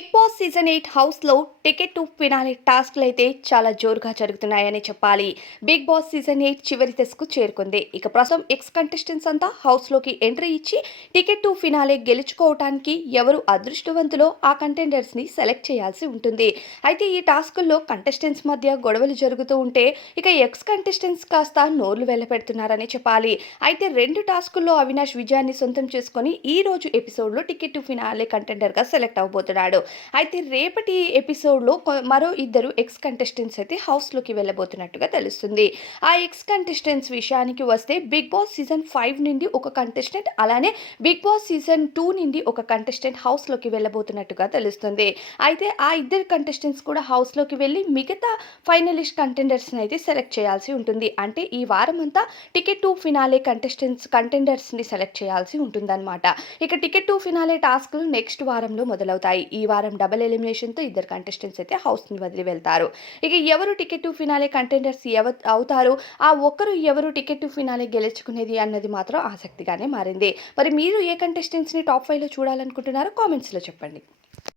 Big boss season 8 హౌస్‌లో ticket to finale టాస్క్‌లైతే చాలా జోరుగా జరుగుతున్నాయని చెప్పాలి. బిగ్ బాస్ సీజన్ 8 చివరి దశకు చేరుకుంది. ఇక ప్రస్తుతం ఎక్స్ కంటెస్టెంట్స్ అంతా హౌస్‌లోకి ఎంట్రీ ఇచ్చి టికెట్ టు ఫినాలే గెలుచుకోవటానికి ఎవరు అదృష్టవంతులో ఆ కంటెండర్స్‌ని సెలెక్ట్ చేయాల్సి ఉంటుంది. అయితే ఈ టాస్కుల్లో కంటెస్టెంట్స్ మధ్య గొడవలు జరుగుతూ ఉంటే ఇక ఎక్స్ కంటెస్టెంట్స్ కాస్త నోర్లు వెళ్ళపెడుతున్నారని చెప్పాలి. అయితే 2 టాస్కుల్లో అవినాష్ విజయాన్ని సొంతం చేసుకొని ఈ రోజు ఎపిసోడ్‌లో టికెట్ టు ఫినాలే కంటెండర్‌గా సెలెక్ట్ అవ్వబోతున్నాడు. అయితే రేపటి ఎపిసోడ్‌లో మరో ఇద్దరు ఎక్స్ కంటెస్టెంట్స్ అయితే హౌస్‌లోకి వెళ్ళబోతున్నట్టుగా తెలుస్తుంది. ఆ ఎక్స్ కంటెస్టెంట్స్ విషయానికి వస్తే బిగ్ బాస్ సీజన్ 5 నుండి ఒక కంటెస్టెంట్, అలానే బిగ్ బాస్ సీజన్ 2 నుండి ఒక కంటెస్టెంట్ హౌస్‌లోకి వెళ్ళబోతున్నట్టుగా తెలుస్తుంది. అయితే ఆ ఇద్దరు కంటెస్టెంట్స్ కూడా హౌస్‌లోకి వెళ్ళి మిగతా ఫైనలిస్ట్ కంటెండర్స్‌ని అయితే సెలెక్ట్ చేయాల్సి ఉంటుంది. అంటే ఈ వారమంతా టికెట్ టు ఫినాలే కంటెండర్స్‌ని సెలెక్ట్ చేయాల్సి ఉంటుందన్నమాట. ఇక టికెట్ టు ఫినాలే టాస్క్‌లు నెక్స్ట్ వారంలో మొదలవుతాయి. ఈ వారం డబుల్ ఎలిమినేషన్‌తో ఇద్దరు కంటెస్టెంట్స్ అయితే హౌస్‌ని వదిలి వెళ్తారు. ఇక ఎవరు టికెట్ టు ఫినాలే కంటెండర్స్ అవుతారో, ఆ ఒక్కరు ఎవరు టికెట్ టు ఫినాలే గెలుచుకునేది అన్నది మాత్రం ఆసక్తిగానే మారింది. మరి మీరు ఏ కంటెస్టెంట్స్‌ని టాప్ 5లో చూడాలనుకుంటున్నారో కామెంట్స్‌లో చెప్పండి.